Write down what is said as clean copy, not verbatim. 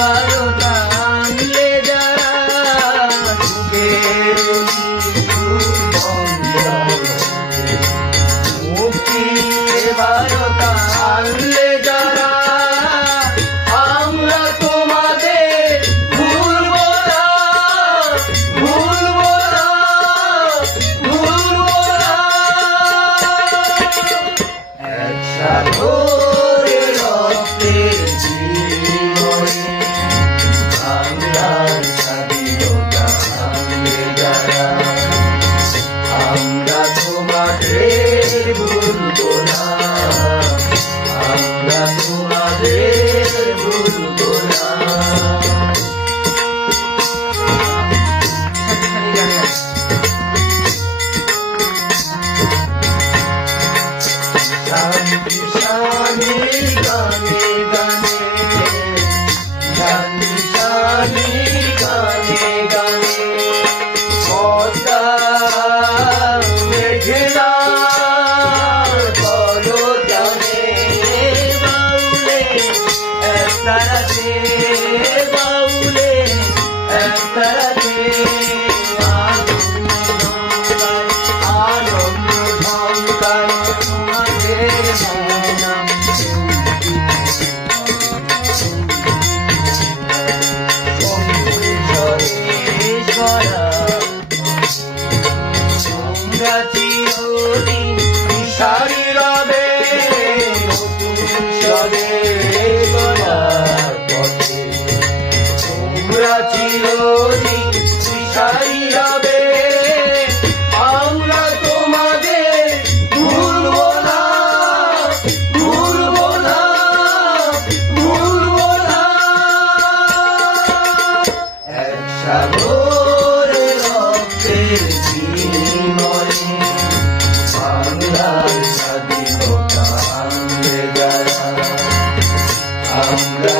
বারোটা আনলে যারা যুগের মুক্তি বারোটা আনলে যারা আমরা তোমাদের ভুলব না ভুলব না ভুলব না এক সাগরের রক্তের জীবনে বাংলার স্বাধীনতা আনলে যারা আমরা তোমাদের ভুলব না আমরা তোমাদের ভুলব না শান্তি শানি গানে গানে শান্তি শানি গানে গানে পদ্মা মেঘনা কলতানে বাউলে একতারাতে বাউলে একতারাতে আনন্দ ঝঙ্কার তোমাদের নাম তোমরা চিরদিন সারি রবে নতুন সবে গড়ার পথে তোমরা চিরদিন সারি রবে আমরা তোমাদের ভুলব না ভুলব না ভুলব না এক সাগরের রক্তের বিনিময়ে বাংলার স্বাধীনতা আনলে যারা আমরা